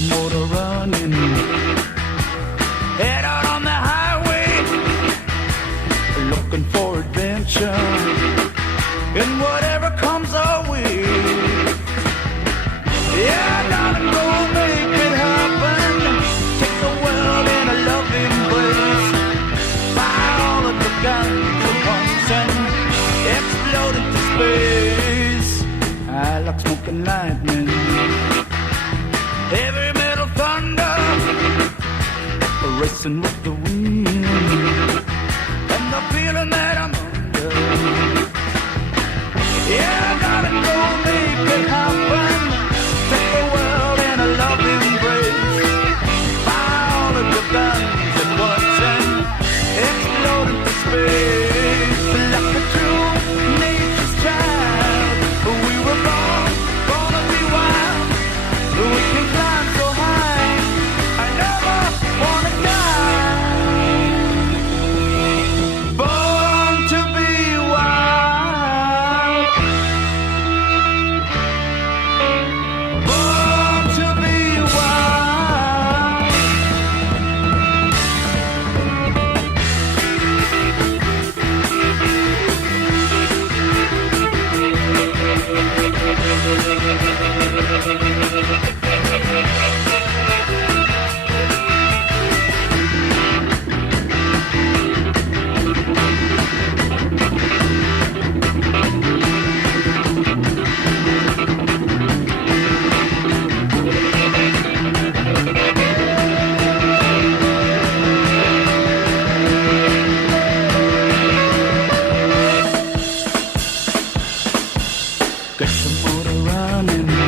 the motor running. Head out on the highway, looking for adventure. And whatever comes our way, yeah, darling, go make it happen. Take the world in a loving embrace. Fire all of the guns at once and explode into space. I like smoking lightning, heavy metal thunder, racing with the wind, and the feeling that I'm under. Yeah, darling, go make it happen. Take the world in a loving embrace. Fire all of your guns at once and explode into space. Like a true nature's child, we were born to be wild. We can climb so high, I never wanna die. Born to be wild. Born to be wild. Get the motor running.